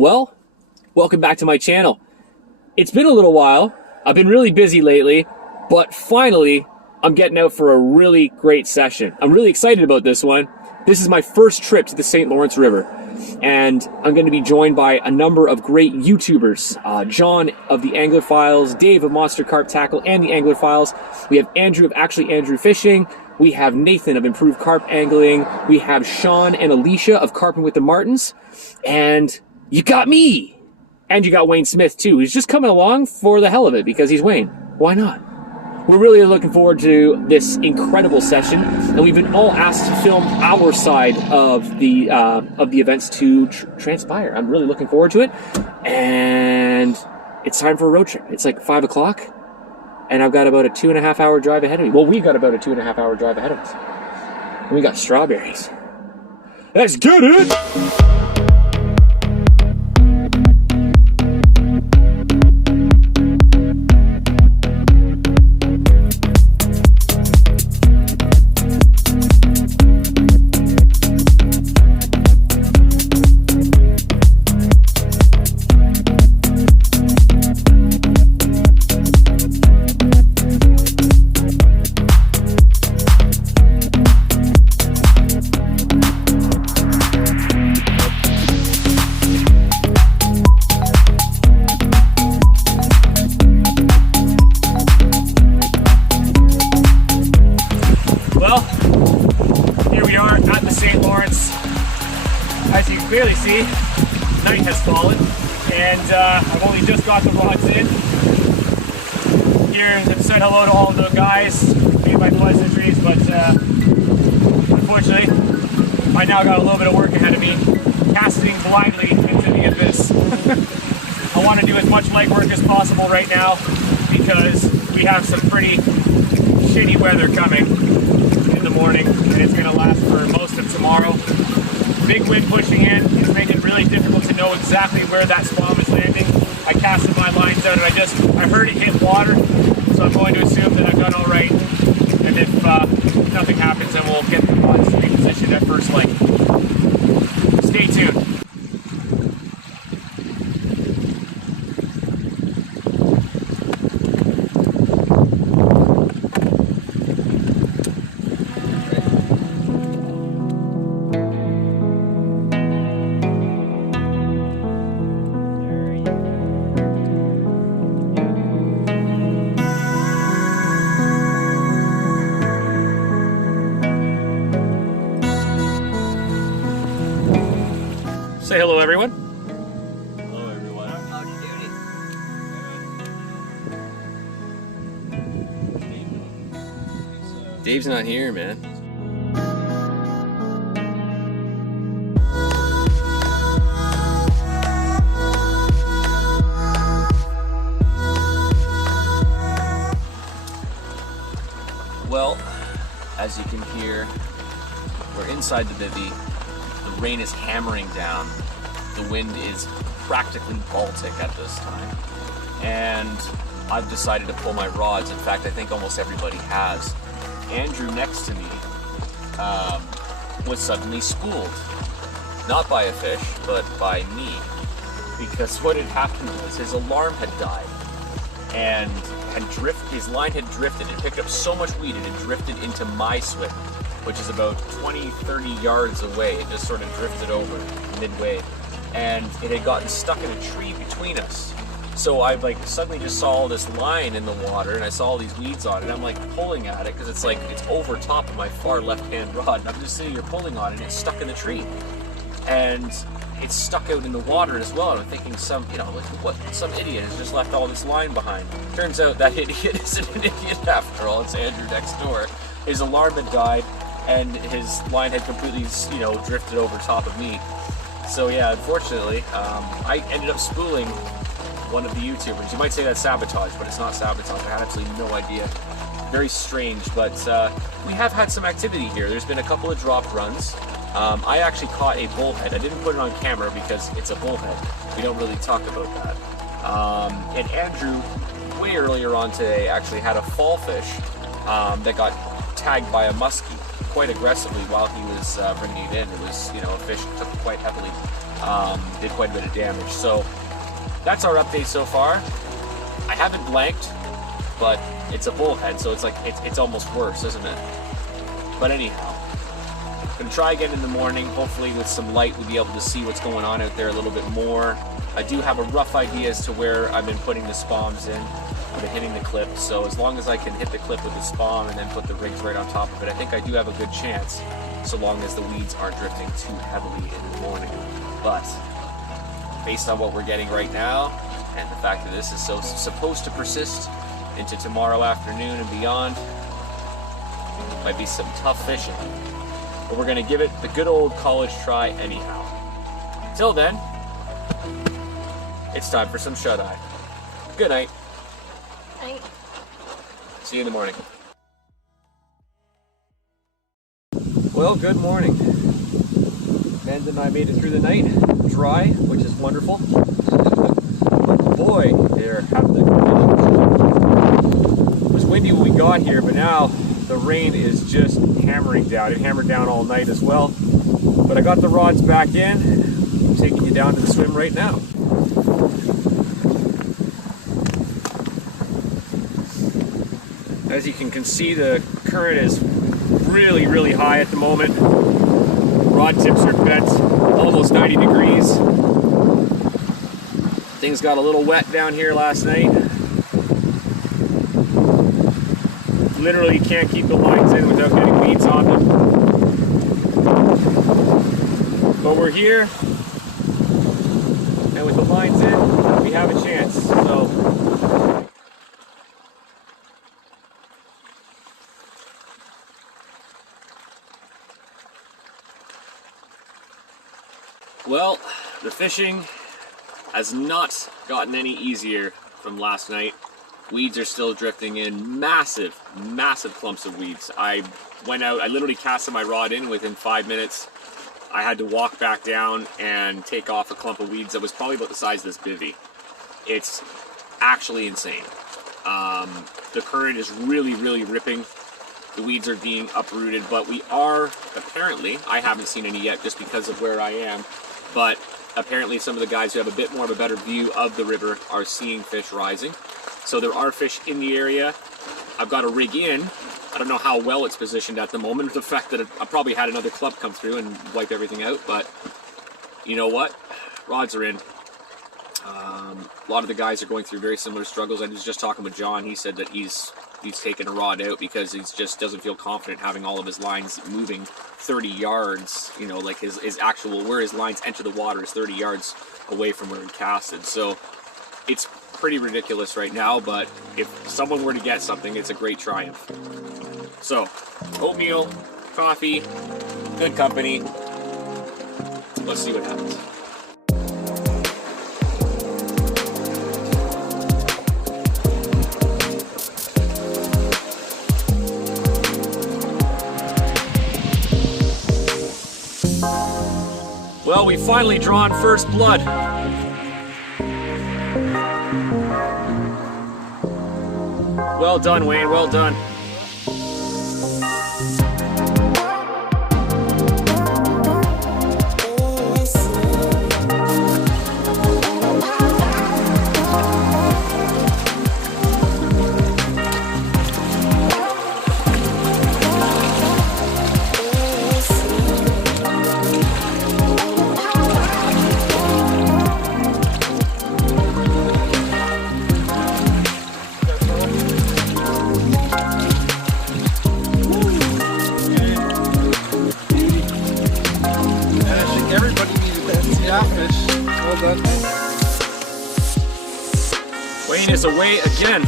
Well, welcome back to my channel. It's been a little while. I've been really busy lately, but finally, I'm getting out for a really great session. I'm really excited about this one. This is my first trip to the St. Lawrence River, and I'm going to be joined by a number of great YouTubers. John of the Angler Files, Dave of Monster Carp Tackle and the Angler Files. We have Andrew of Andrew Fishing. We have Nathan of Improved Carp Angling. We have Sean and Alicia of Carping with the Martins. And you got me! And you got Wayne Smith too. He's just coming along for the hell of it because he's Wayne. Why not? We're really looking forward to this incredible session, and we've been all asked to film our side of the events to transpire. I'm really looking forward to it, and it's time for a road trip. It's like 5 o'clock, and I've got about a 2.5 hour drive ahead of me. Well, we've got about a 2.5 hour drive ahead of us, and we got strawberries. Let's get it! As you can clearly see, night has fallen, and I've only just got the rods in. Here, I've said hello to all the guys, made my pleasantries, but unfortunately, I now got a little bit of work ahead of me, casting blindly into the abyss. I want to do as much legwork as possible right now, because we have some pretty shitty weather coming in the morning, and it's going to last for most of tomorrow. Big wind pushing in, it's making it really difficult to know exactly where that spawn is landing. I casted my lines out and I heard it hit water, so I'm going to assume that I've done all right. And if nothing happens, then we'll get the rods repositioned at first light. Stay tuned. Say hello, everyone. Hello, everyone. Howdy doody. Dave's not here, man. Well, as you can hear, we're inside the bivvy. The rain is hammering down. The wind is practically Baltic at this time. And I've decided to pull my rods. In fact, I think almost everybody has. Andrew next to me was suddenly schooled. Not by a fish, but by me. Because what had happened was his alarm had died. And his line had drifted. It picked up so much weed, it had drifted into my swim, which is about 20-30 yards away. It just sort of drifted over midway, and it had gotten stuck in a tree between us. So I suddenly just saw this line in the water, and I saw all these weeds on it. I'm like pulling at it because it's over top of my far left-hand rod, and I'm just sitting here pulling on it, and it's stuck in the tree, and it's stuck out in the water as well. And I'm thinking some idiot has just left all this line behind. Turns out that idiot isn't an idiot after all. It's Andrew next door. His alarm had died, and his line had completely, drifted over top of me. So yeah, unfortunately, I ended up spooling one of the YouTubers. You might say that's sabotage, but it's not sabotage. I had absolutely no idea. Very strange, but we have had some activity here. There's been a couple of drop runs. I actually caught a bullhead. I didn't put it on camera because it's a bullhead. We don't really talk about that. And Andrew, way earlier on today, actually had a fall fish that got tagged by a muskie quite aggressively while he was bringing it in. It was, a fish that took quite heavily did quite a bit of damage. So that's our update so far. I haven't blanked, but it's a bullhead, so it's like it's almost worse, isn't it? But anyhow, I'm gonna try again in the morning. Hopefully with some light we'll be able to see what's going on out there a little bit more. I do have a rough idea as to where I've been putting the spawns in. I've been hitting the clip, so as long as I can hit the clip with the spawn and then put the rigs right on top of it, I think I do have a good chance, so long as the weeds aren't drifting too heavily in the morning. But based on what we're getting right now, and the fact that this is supposed to persist into tomorrow afternoon and beyond, might be some tough fishing. But we're gonna give it the good old college try anyhow. Till then, it's time for some shut-eye. Good night. Night. See you in the morning. Well, good morning. Ben and I made it through the night, dry, which is wonderful. Boy, there have the conditions. It was windy when we got here, but now the rain is just hammering down. It hammered down all night as well. But I got the rods back in. I'm taking you down to the swim right now. As you can see, the current is really, really high at the moment. Rod tips are bent almost 90 degrees. Things got a little wet down here last night. Literally can't keep the lines in without getting weeds on them. But we're here, and with the lines in, we have a chance. So well, the fishing has not gotten any easier from last night. Weeds are still drifting in, massive clumps of weeds. I went out, I literally casted my rod in within 5 minutes. I had to walk back down and take off a clump of weeds that was probably about the size of this bivvy. It's actually insane. The current is really, really ripping. The weeds are being uprooted, but we are apparently, I haven't seen any yet just because of where I am, but apparently some of the guys who have a bit more of a better view of the river are seeing fish rising. So there are fish in the area. I've got a rig in. I don't know how well it's positioned at the moment. The fact that I probably had another club come through and wipe everything out, but you know what? Rods are in. A lot of the guys are going through very similar struggles. I was just talking with John. He said that he's taken a rod out because he just doesn't feel confident having all of his lines moving 30 yards, you know, like his actual, where his lines enter the water is 30 yards away from where he casted. So it's pretty ridiculous right now, but if someone were to get something, it's a great triumph. So, oatmeal, coffee, good company. Let's see what happens. Well, we finally drawn first blood. Well done, Wayne, well done. Wayne is away again.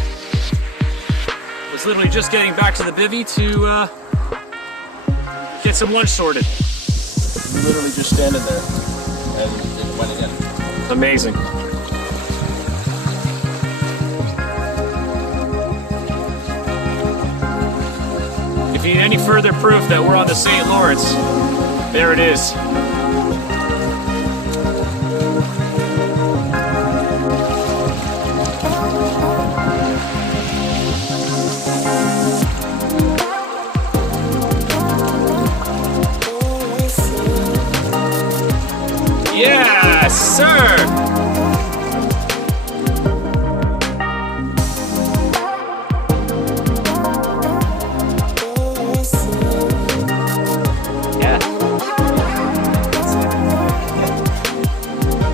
Was literally just getting back to the bivvy to get some lunch sorted. Literally just standing there and it went again. Amazing. If you need any further proof that we're on the St. Lawrence, there it is. Yeah! sir.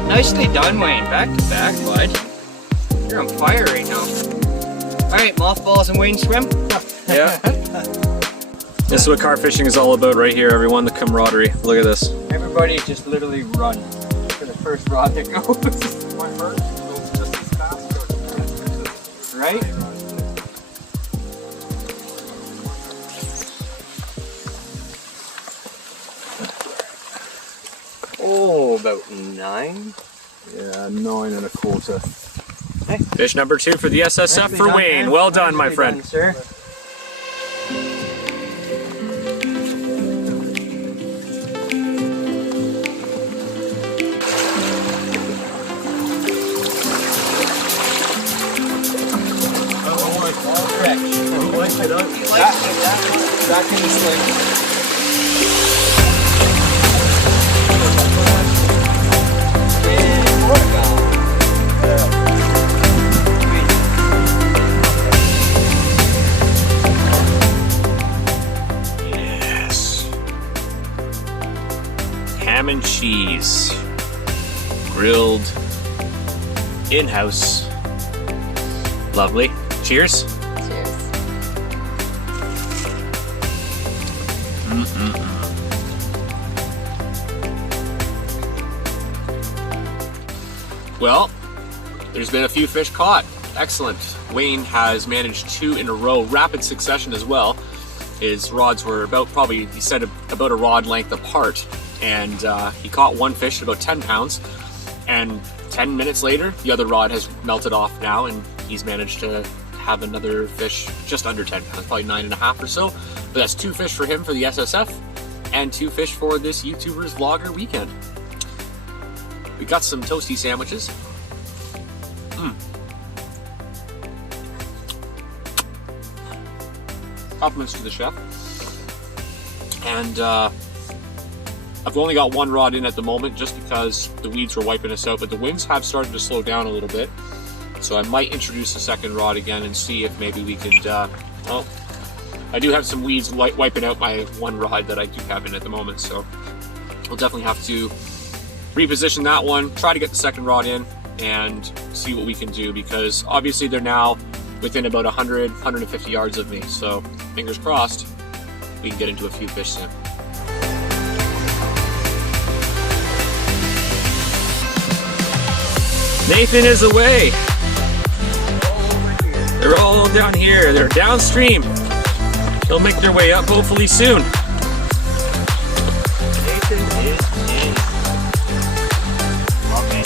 Nicely done, Wayne. Back to back, bud. You're on fire right now. Alright, mothballs and Wayne swim? Yeah. This is what carp fishing is all about right here, everyone. The camaraderie. Look at this. Everybody just literally run for the first rod that goes. My first goes just as fast. Right? Oh, about 9. Yeah, 9 1/4. Fish number 2 for the SSF for Wayne. Well done, my friend. Sir. Back in the sling. Yes. Ham and cheese. Grilled. In-house. Lovely. Cheers. Well, there's been a few fish caught. Excellent. Wayne has managed 2 in a row, rapid succession as well. His rods were about, probably, he said, about a rod length apart. And he caught 1 fish at about 10 pounds. And 10 minutes later, the other rod has melted off now, and he's managed to have another fish just under 10 pounds, probably 9.5 or so. But that's 2 fish for him for the SSF, and 2 fish for this YouTuber's Vlogger weekend. We got some toasty sandwiches. Compliments to the chef. And I've only got 1 rod in at the moment just because the weeds were wiping us out, but the winds have started to slow down a little bit. So I might introduce the second rod again and see if maybe we could, well, I do have some weeds wiping out my 1 rod that I do have in at the moment, so we'll definitely have to reposition that one, try to get the second rod in, and see what we can do, because obviously they're now within about 100, 150 yards of me, so fingers crossed we can get into a few fish soon. Nathan is away. They're all down here. They're downstream. They'll make their way up hopefully soon. Nathan is in. Okay.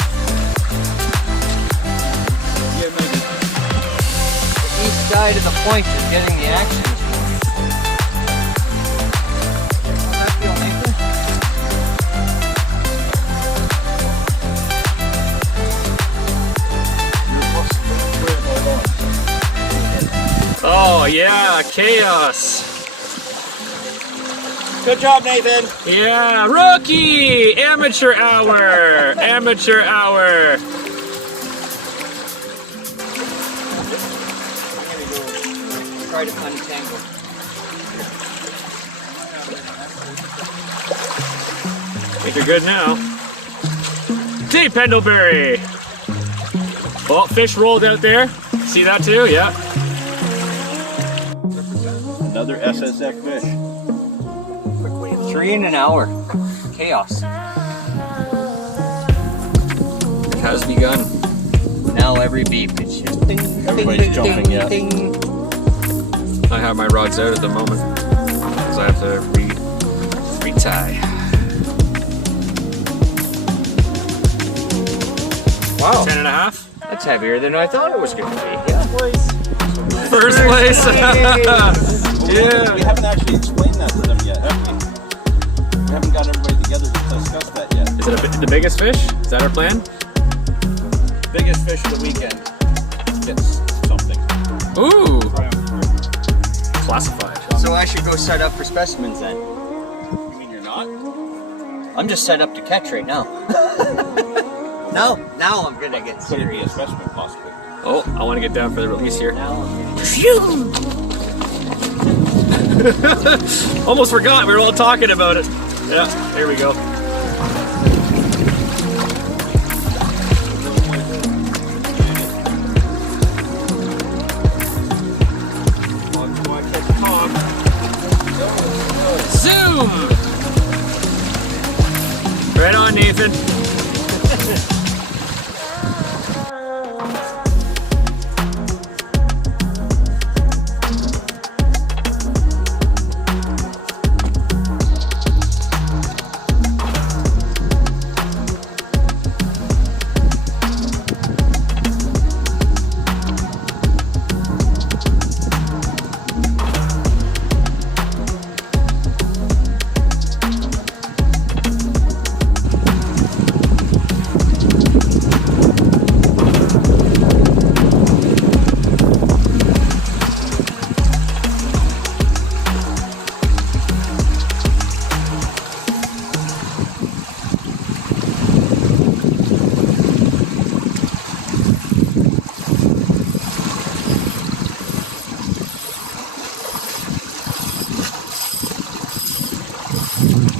The east side of the point is getting the action this morning. How's that feel, Nathan? Oh yeah, chaos. Good job, Nathan. Yeah, rookie! Amateur hour! Amateur hour! I'm gonna go try to untangle. I think you're good now. Hey, Pendlebury! Oh, fish rolled out there. See that too? Yeah. Another SSF fish. 3 in an hour. Chaos. It has begun. Now every beep it's just ding, Everybody's ding, jumping, ding, yeah. ding. I have my rods out at the moment because I have to retie. Wow. 10.5. That's heavier than I thought it was going to be. Yeah. First place. We Yeah. haven't actually explained that to them yet, have we? We haven't got everybody together to discuss that yet. Is it the biggest fish? Is that our plan? Biggest fish of the weekend gets something. Ooh. Classified. So I should go set up for specimens then. You mean you're not? I'm just set up to catch right now. Now I'm gonna get Could it be a serious. specimen possibly? Oh, I want to get down for the release here. Now I'm gonna Almost forgot, we were all talking about it. Yeah, there we go. Zoom! Right on, Nathan.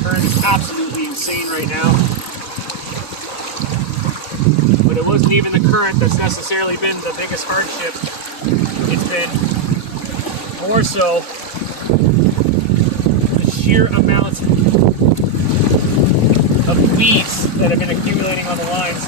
Current's absolutely insane right now. But it wasn't even the current that's necessarily been the biggest hardship. It's been more so the sheer amount of weeds that have been accumulating on the lines.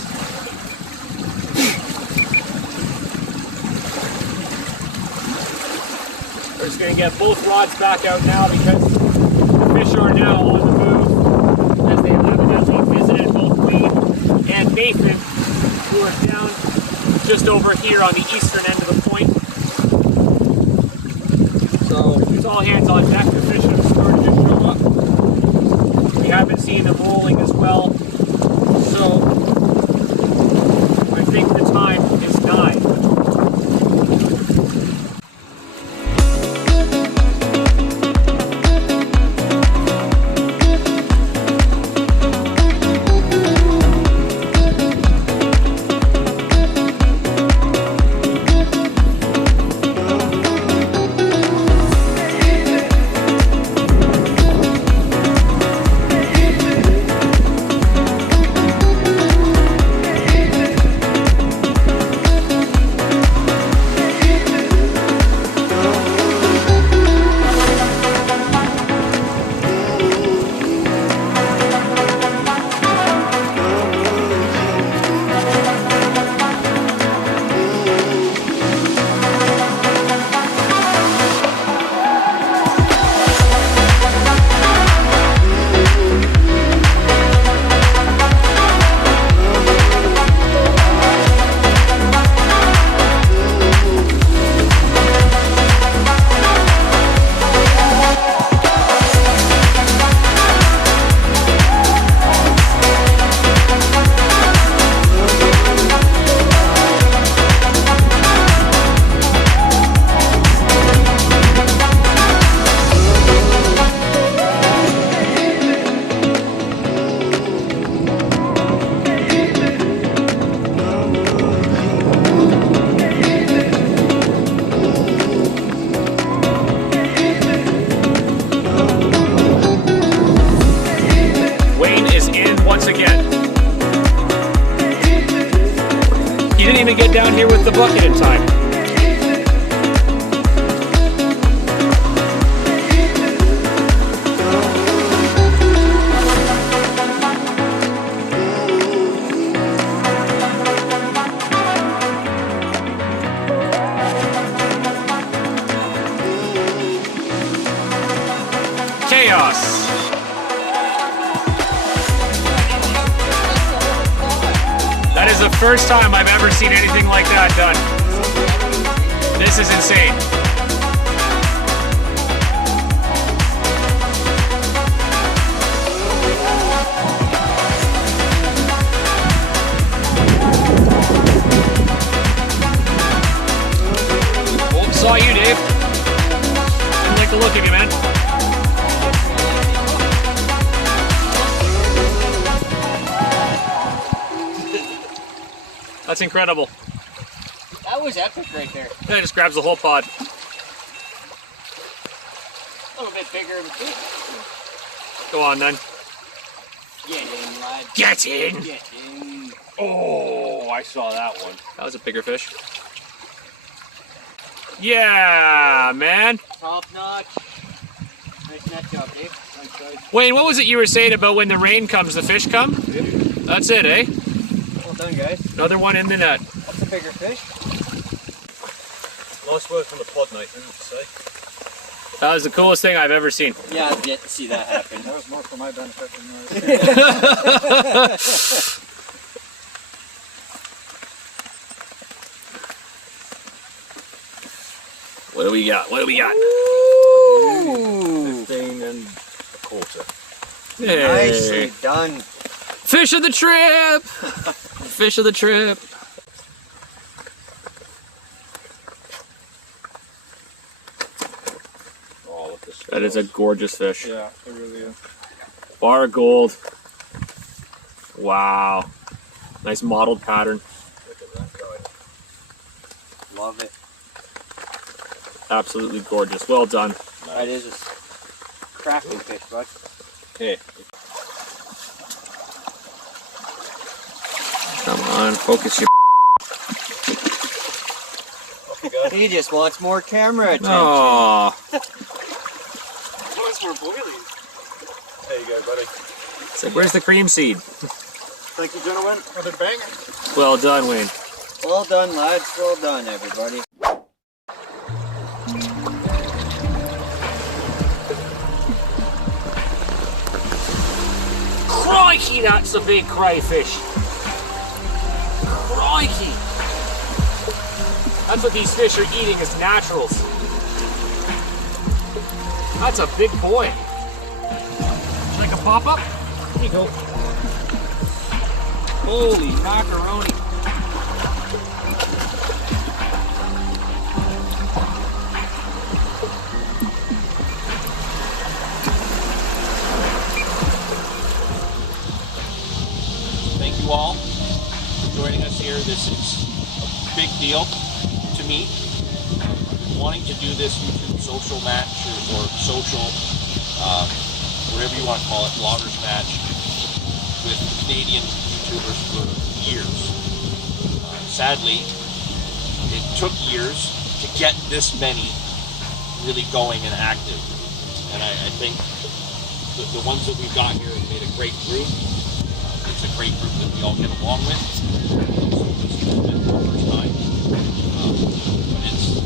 We're just going to get both rods back out now because the fish are now on the move, as they have evidently visited both Wayne and Nathan, who are down just over here on the eastern end of the point. So it's all hands on deck. The fish have started to show up. We have been seeing them rolling as well. So I think the time is nigh. Get down here with the bucket in time. Chaos. That is the first time I've ever seen anything like that done. This is insane. Oh, saw you, Dave. Didn't like the look of you, man. That's incredible. That was epic right there. Yeah, it just grabs the whole pod. A little bit bigger of a fish. Go on then. Get in, lad. Get in! Get in. Oh, I saw that one. That was a bigger fish. Yeah, man. Top notch. Nice net job, Dave. Nice guys. Wayne, what was it you were saying about when the rain comes, the fish come? Yep. That's it, eh? Well done, guys. Another one in the net. That's a bigger fish. Nice work on the pod, Nathan, I have to say. That was the coolest thing I've ever seen. Yeah, I've yet to see that happen. That was more for my benefit than yours. What do we got? What do we got? Ooh. 15 and a quarter. Hey. Nicely done. Fish of the trip! Fish of the trip. Oh, look at this. That is a gorgeous fish. Yeah, it really is. Bar of gold. Wow. Nice mottled pattern. Look at that guy. Love it. Absolutely gorgeous. Well done. That is a crafty fish, bud. Here. Come on, focus your. Off you go. He just wants more camera attention. Oh. What's more boiling? There you go, buddy. So where's the cream seed? Thank you, gentlemen. Another banger. Well done, Wayne. Well done, lads. Well done, everybody. Crikey, that's a big crayfish. Crikey. That's what these fish are eating as naturals. That's a big boy. Like a pop-up? Here you go. Holy macaroni. Thank you all for joining us here. This is a big deal to me. Wanting to do this YouTube social match or social, whatever you want to call it, bloggers match with Canadian YouTubers for years. Sadly, it took years to get this many really going and active. And I think the ones that we've got here have made a great group. It's a great group that we all get along with. So this has been the first time. But it's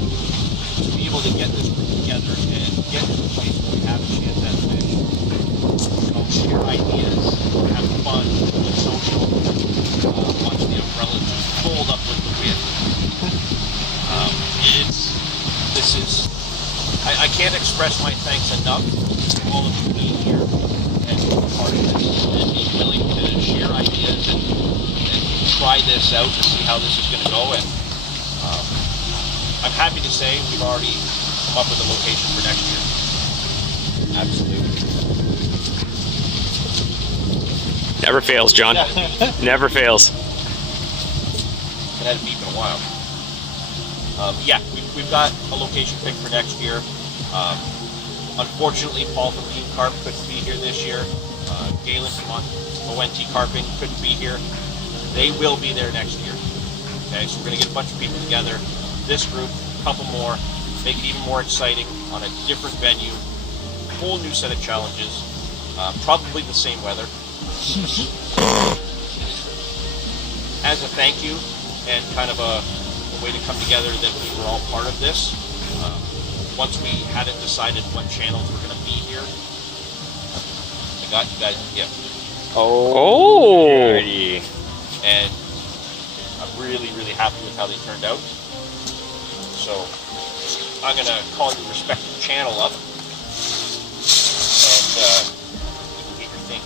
to be able to get this group together and get to the place where we have a chance at fish. You know, share ideas, have fun, be social, watch the umbrella just fold up with the wind. I can't express my thanks enough to all of you being here and being part of this and being willing to share ideas and try this out to see how this is going to go. And I'm happy to say we've already come up with a location for next year. Absolutely. Never fails, John. Never fails. It hadn't beeped in a while. Yeah, we've got a location picked for next year. Unfortunately, Paul from YouTube Carp couldn't be here this year. Galen from ONT Carping couldn't be here. They will be there next year. Okay, so we're going to get a bunch of people together. This group, a couple more, make it even more exciting on a different venue. Whole new set of challenges. Probably the same weather. As a thank you and kind of a way to come together that we were all part of this. Once we had it decided what channels were going to be here, I got you guys a gift. Oh! And I'm really, really happy with how they turned out. So I'm going to call your respective channel up and you can get your thing.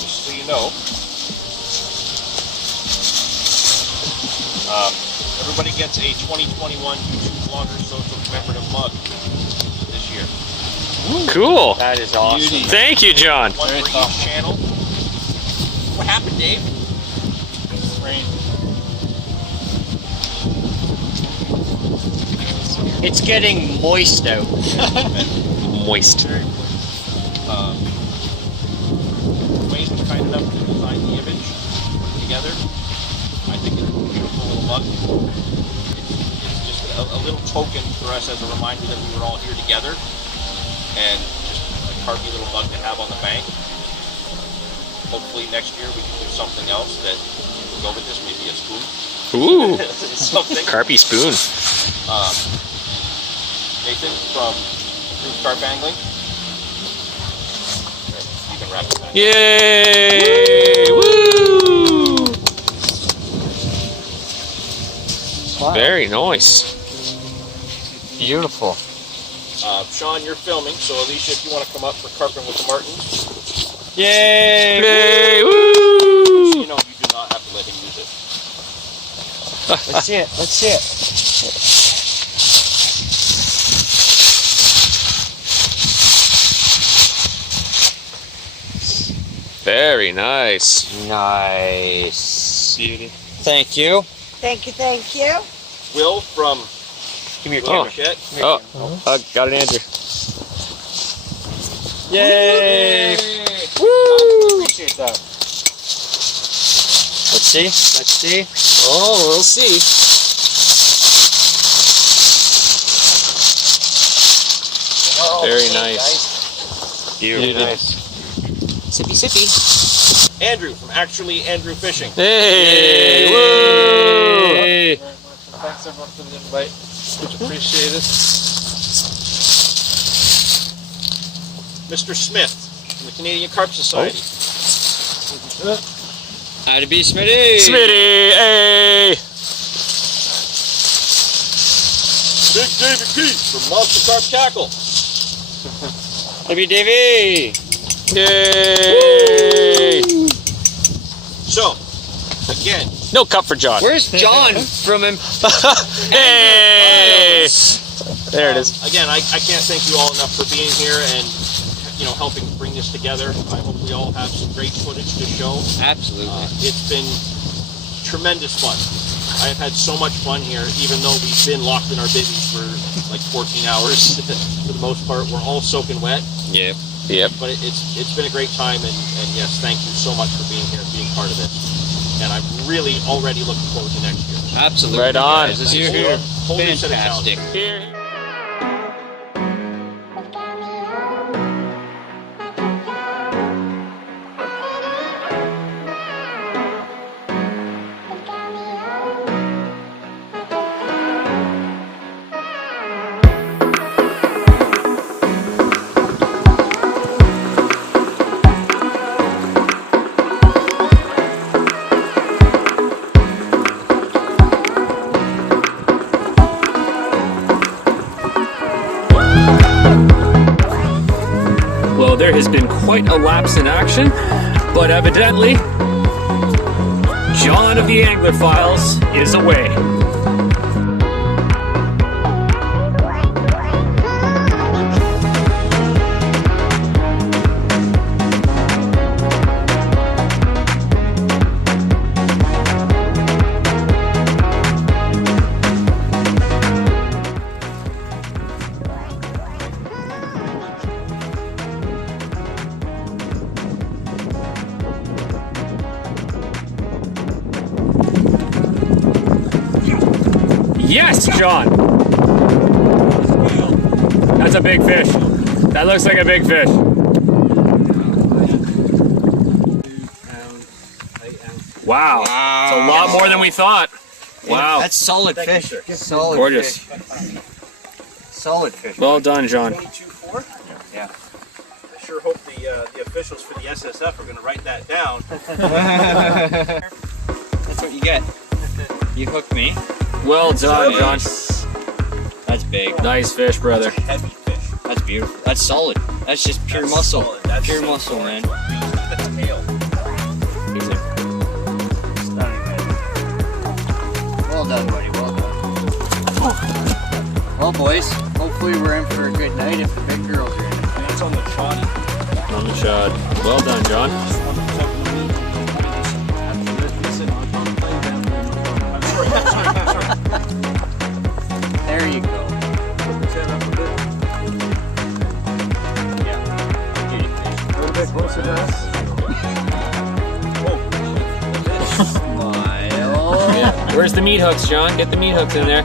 Just so you know, everybody gets a 2021 YouTube Blogger Social commemorative mug this year. Cool. That is awesome. Thank you, John. One for each channel. What happened, Dave? It's getting moist out. Moist. Wayne was kind enough to design the image together. I think it's a beautiful little mug. It's just a little token for us as a reminder that we were all here together, and just a carpy little mug to have on the bank. Hopefully next year we can do something else that will go with this, maybe a spoon. Ooh. Something. Carpy spoon. Nathan from Improved Carp Angling. You can wrap it back. Yay! Woo! Very nice. Beautiful. Sean, you're filming, so Alicia, if you want to come up for carping with the Martins, Yay! Yay! Woo! you know you do not have to let him use it. Let's see it. Let's see it. Very nice. Nice. Beauty. Thank you. Thank you, thank you. Will from Give me your Oh. camera. Chet. Oh, got an Andrew. Yay! Woo! Appreciate that. Let's see. Let's see. Oh, we'll see. Very nice. Beautiful. Nice. Sippy sippy. Andrew from Actually Andrew Fishing. Hey! Woo! Very much. And thanks everyone for the invite. Much appreciated. Mr. Smith from the Canadian Carp Society. How to be Smitty. Smitty! Hey! Big David Keith from Monster Carp Tackle. Happy Davey. Yay! So, again, No cup for John. Where's John from him? Hey! There it is. again, I can't thank you all enough for being here and helping bring this together. I hope we all have some great footage to show. Absolutely. It's been tremendous fun. I have had so much fun here, even though we've been locked in our bivvies for like 14 hours. For the most part, we're all soaking wet. Yeah. Yep. But it's been a great time, and yes, thank you so much for being here and being part of it. And I'm really already looking forward to next year. Absolutely. Right on. Guys. This Thanks is for a whole new set of fantastic. challenges. Here. Well, there has been quite a lapse in action, but evidently, John of the Angler Files is away. Yes, John! That's a big fish. That looks like a big fish. Wow. It's a lot more than we thought. Wow. That's solid fish. Solid Gorgeous. fish. Solid fish. Well done, John. 22.4? Yeah. I sure hope the officials for the SSF are going to write that down. That's what you get. You hooked me. Well done, John. That's big. Nice fish, brother. Heavy fish. That's beautiful. That's solid. That's just pure That's muscle. solid. That's Pure so muscle, cool. man. Look at the tail. Stunning, man. Well done, buddy. Well done. Well, boys, hopefully we're in for a good night if the big girls are in it. That's on the shoddy. On the shot. Well done, John. There you go. A little bit closer to us. Smile. Yeah. Where's the meat hooks, John? Get the meat hooks in there.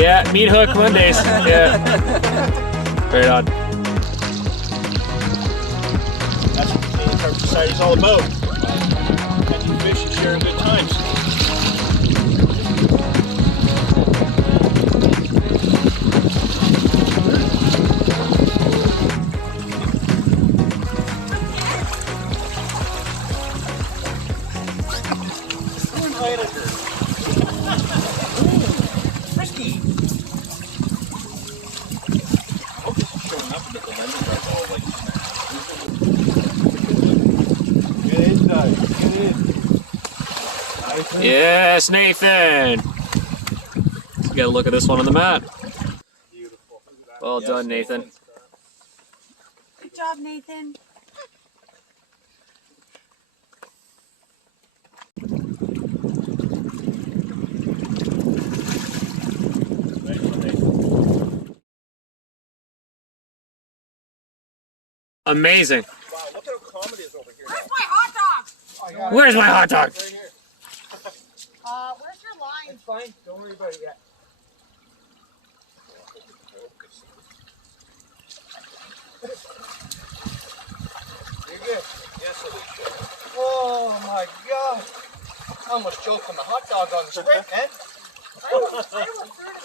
Yeah, meat hook Mondays. Yeah. Right on. That's what the Canadian Carp Society is all about. Catching fish and sharing good times. Frisky. Hope this is showing up a bit. The lenses are all like. Get in, guys. Get in. Yes, Nathan. You got a look at this one on the mat. Beautiful. Well done, Nathan. Good job, Nathan. Amazing. Wow, look how calm it is over here. Where's my hot dog? Where's my hot dog? Right here. Where's your line? It's fine. Don't worry about it yet. You're good. Yes, Alicia. Oh my god. I almost choked on the hot dog on the sprint, man. I almost threw it in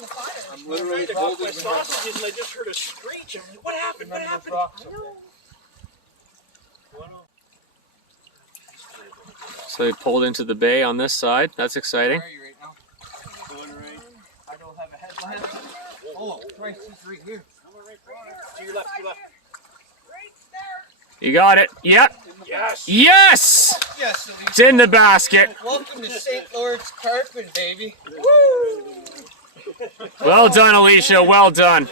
the fire. I'm I'm literally trying to cook holding my the sausages and I just heard a screech. I'm like, what happened? What happened? So they pulled into the bay on this side. That's exciting. Where are you right now? Going right. I don't have a headlamp. Oh, Christ, he's right here. To your left, to your left. Right there. You got it. Yep. Yes! Yes! Yes, Alicia. It's in the basket. Welcome to St. Lawrence Carping, baby. Well done, Alicia. Well done.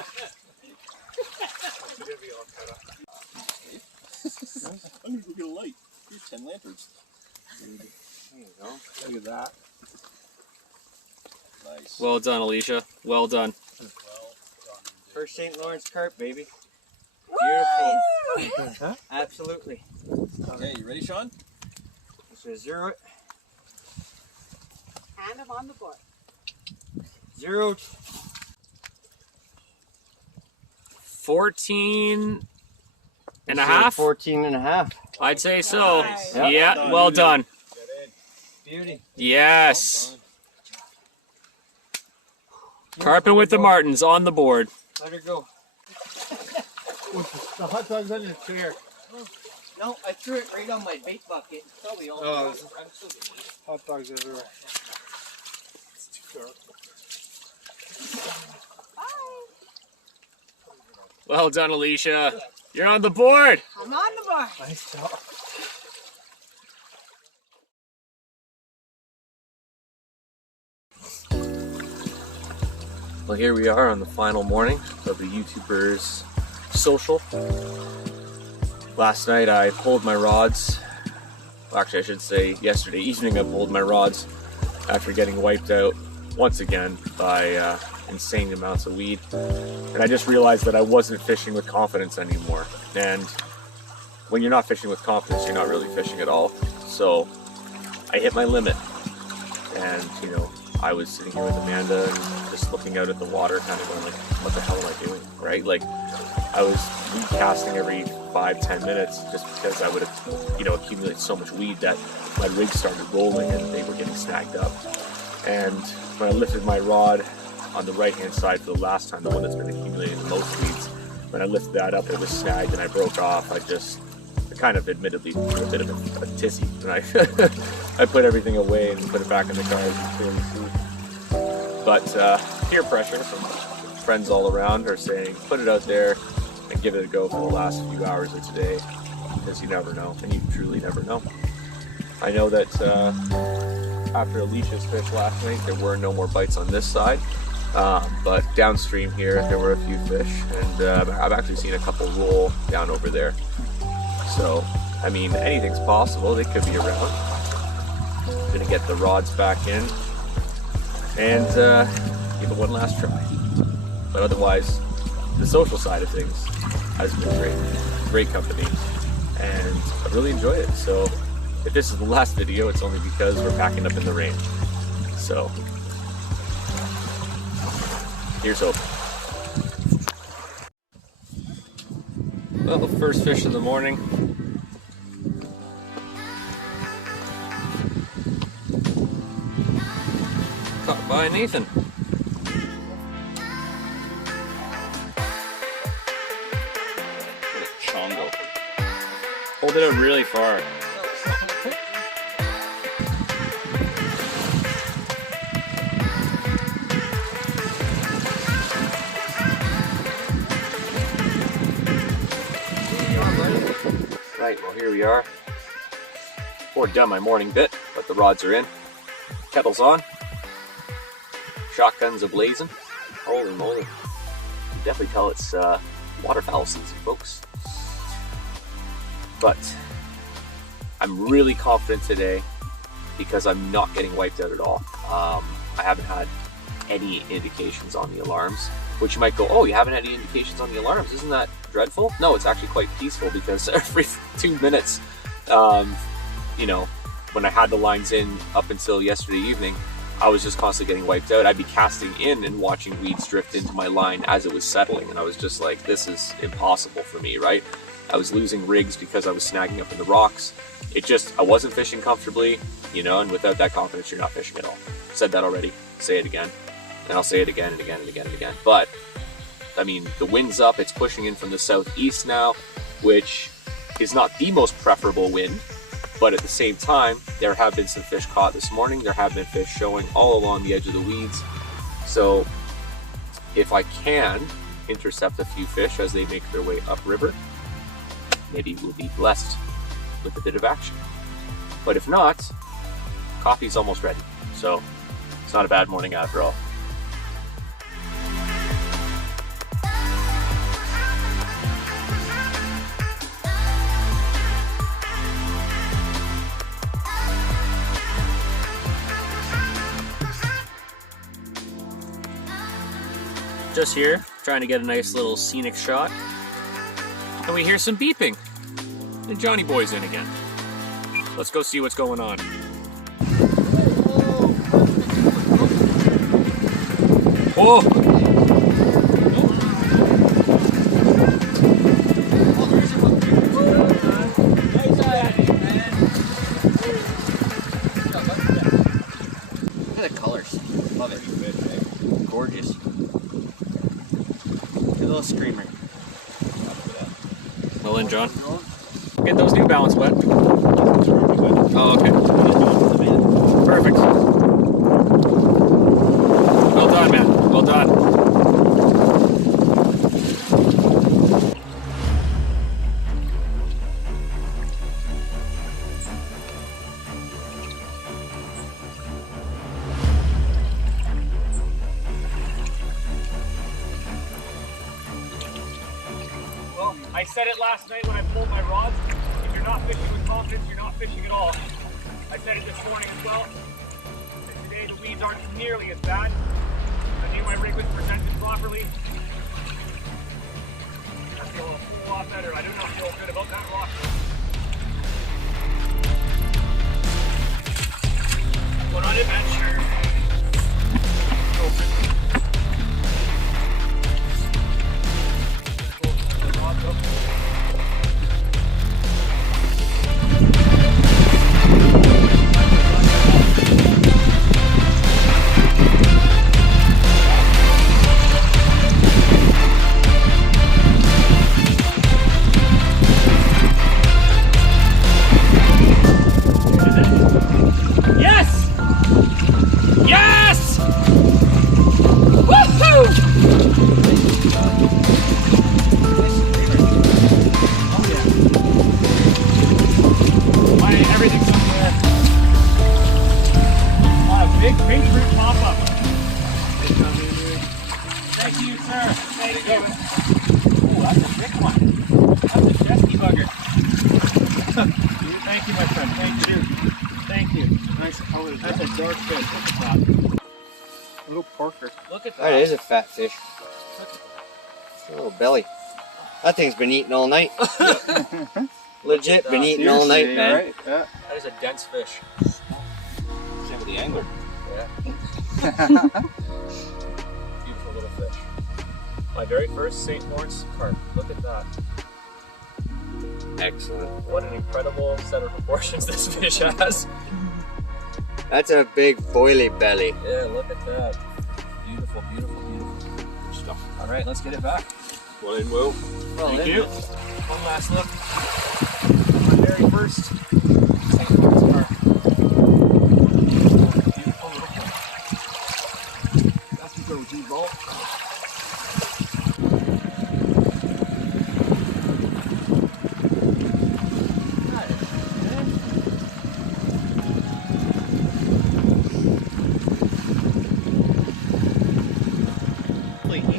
I'm gonna go get a light. Here's 10 lanterns. Look at that. Nice. Well done, Alicia. Well done. First St. Lawrence carp, baby. Beautiful. Absolutely. Okay, you ready, Sean? So zero it. And I'm on the board. Zero. 14 and a half? 14 and a half. I'd say so. Nice. Yep. Yeah, well done. Beauty. Yes. Carping with the Martins on the board. Let her go. The hot dog's under the chair. No, I threw it right on my bait bucket. Probably all. Oh, hot dogs everywhere. Well done, Alicia. You're on the board. I'm on the board. Nice job. Well, here we are on the final morning of the YouTubers social. Last night I pulled my rods. Well, actually, I should say yesterday evening I pulled my rods after getting wiped out once again by insane amounts of weed. And I just realized that I wasn't fishing with confidence anymore. And when you're not fishing with confidence, you're not really fishing at all. So I hit my limit. And, you know, I was sitting here with Amanda and just looking out at the water, kind of going like, what the hell am I doing, right? Like, I was weed casting every 5-10 minutes just because I would have, you know, accumulated so much weed that my rigs started rolling and they were getting snagged up. And when I lifted my rod on the right-hand side for the last time, the one that's been accumulating the most weeds, when I lifted that up, it was snagged and I broke off. I kind of admittedly threw a bit of a tizzy, and I I put everything away and put it back in the car, as you clearly see. But peer pressure from friends all around are saying, put it out there and give it a go for the last few hours of today, because you never know, and you truly never know. I know that after Alicia's fish last night, there were no more bites on this side, But downstream here, there were a few fish, and I've actually seen a couple roll down over there. So, I mean, anything's possible. They could be around. Gonna get the rods back in and give it one last try. But otherwise, the social side of things has been great. Great company, and I really enjoy it. So, if this is the last video, it's only because we're packing up in the rain. So, here's hope. Well, the first fish of the morning. Caught by Nathan. Chongo. Hold it out really far. Right, well here we are. Poured down my morning bit, but the rods are in. Kettle's on. Shotgun's ablazing. Holy moly. You can definitely tell it's waterfowl season, folks. But I'm really confident today because I'm not getting wiped out at all. I haven't had any indications on the alarms, which you might go, oh, you haven't had any indications on the alarms, isn't that dreadful? No, it's actually quite peaceful because every 2 minutes, you know, when I had the lines in up until yesterday evening, I was just constantly getting wiped out. I'd be casting in and watching weeds drift into my line as it was settling, and I was just like, this is impossible for me, right? I was losing rigs because I was snagging up in the rocks. I wasn't fishing comfortably, you know, and without that confidence, you're not fishing at all. Said that already, say it again, and I'll say it again and again and again and again. But, I mean, the wind's up, it's pushing in from the southeast now, which is not the most preferable wind, but at the same time, there have been some fish caught this morning. There have been fish showing all along the edge of the weeds. So if I can intercept a few fish as they make their way upriver, maybe we'll be blessed with a bit of action. But if not, coffee's almost ready. So it's not a bad morning after all. Just here, trying to get a nice little scenic shot. And we hear some beeping. And Johnny Boy's in again. Let's go see what's going on. Whoa! Look at the colors. Love it. Gorgeous. A little screamer. Well in, John. Get those New Balance wet. Oh, okay. Perfect. Well done, man. Well done. I said it last night when I pulled my rods. If you're not fishing with confidence, you're not fishing at all. I said it this morning as well. And today the weeds aren't nearly as bad. I knew my rig was presented properly. I feel a whole lot better. I do not feel good about that rock. Going on adventure. Open. Thank you, my friend. Thank you. Thank you. Nice color. That's a dark fish. Look at that. Little porker. Look at that. That is a fat fish. A little belly. That thing's been eating all night. Legit been eating all night, man. Right? Yeah. That is a dense fish. Same with the angler. Beautiful little fish. My very first St. Lawrence carp. Look at that. Excellent. What an incredible set of proportions this fish has. That's a big boily belly. Yeah, look at that. Beautiful, beautiful, beautiful. Good stuff. All right, let's get it back. Well in, Will. Thank you. One last look. My very first St. Lawrence carp. Beautiful little fish. That's the go deep ball.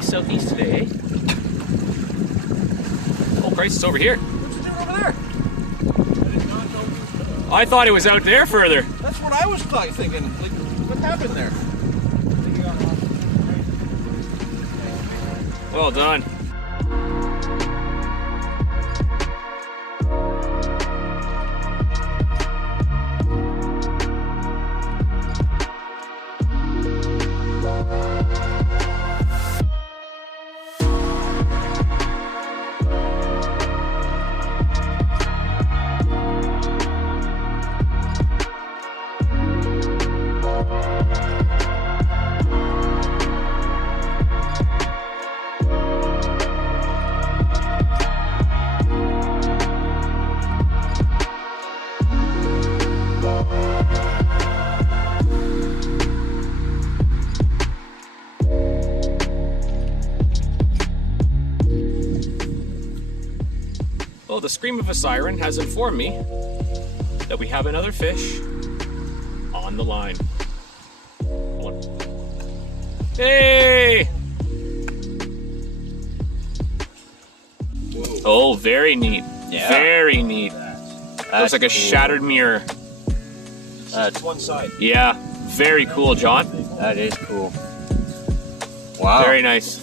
Southeast today, eh? Oh Christ, it's over here. What's it doing over there? I thought it was out there further. That's what I was thinking. Like, what happened there? Well done. Well, the scream of a siren has informed me that we have another fish on the line. Hey! Oh, very neat. Yeah. Very neat. Looks like a cool. shattered mirror. That's One side. Yeah, very cool, John. That is cool. Wow. Very nice.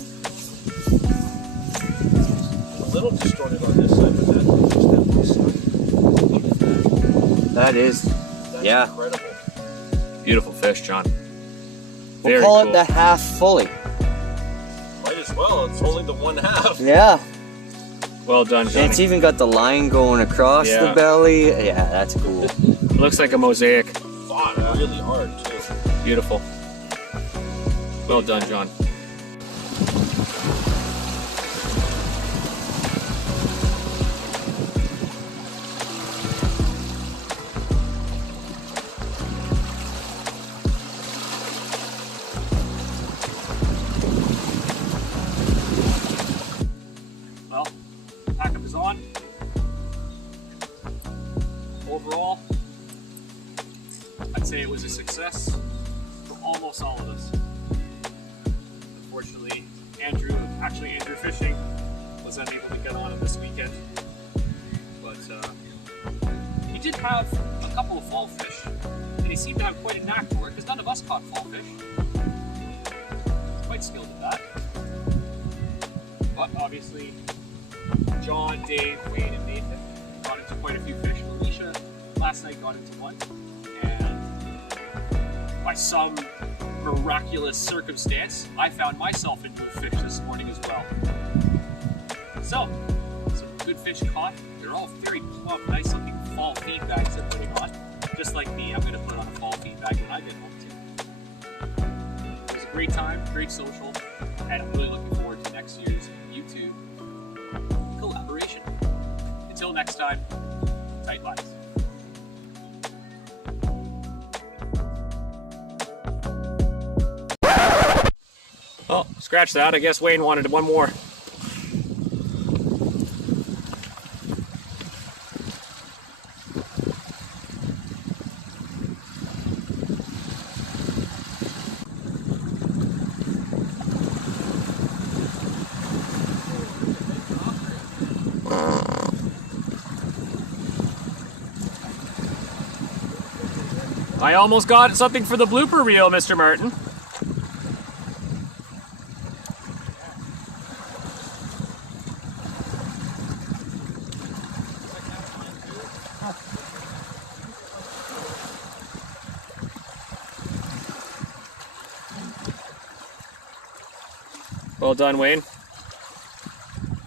A little distorted on this side, but that's just that one side. That is. That's Yeah. incredible. Beautiful fish, John. We'll Very call cool. it the half fully. Might as well. It's only the one half. Yeah. Well done, And Johnny. it's even got the line going across Yeah. the belly. Yeah, that's cool. Looks like a mosaic. Fought really hard too. Beautiful. Well done, John. Well, pack-up is on. Overall, I'd say it was a success for almost all of us. Unfortunately, Andrew Fishing was unable to get on it this weekend. But he did have a couple of fall fish, and he seemed to have quite a knack for it, because none of us caught fall fish. Quite skilled at that. But obviously, John, Dave, Wayne, and Nathan got into quite a few fish. Alicia last night got into one, and by some miraculous circumstance, I found myself into a fish this morning as well. So, some good fish caught. They're all very plump, nice looking fall feed bags they're putting on. Just like me, I'm going to put on a fall feed bag when I get home too. It was a great time, great social, and I'm really looking forward to next year's YouTube collaboration. Until next time, tight lines. Oh, scratch that. I guess Wayne wanted one more. I almost got something for the blooper reel, Mr. Martin. Well done, Wayne.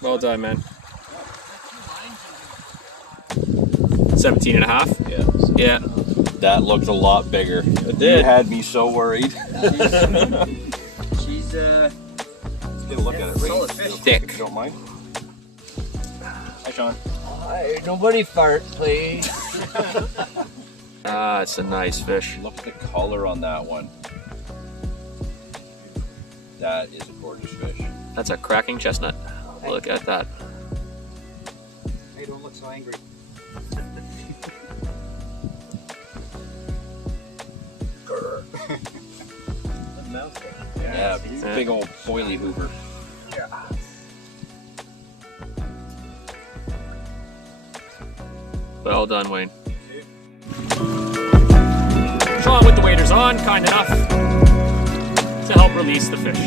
Well done, man. 17 and a half? Yeah. Yeah. That looked a lot bigger. It did. You had me so worried. She's Let's get a look at it. solid Ray. fish. Thick. If you don't mind. Hi, Sean. Nobody fart, please. Ah, it's a nice fish. Look at the color on that one. That is a gorgeous fish. That's a cracking chestnut. Look at that. Hey, don't look so angry. Yeah, big old boily hoover. Well done, Wayne. Sean with the waders on, kind enough to help release the fish.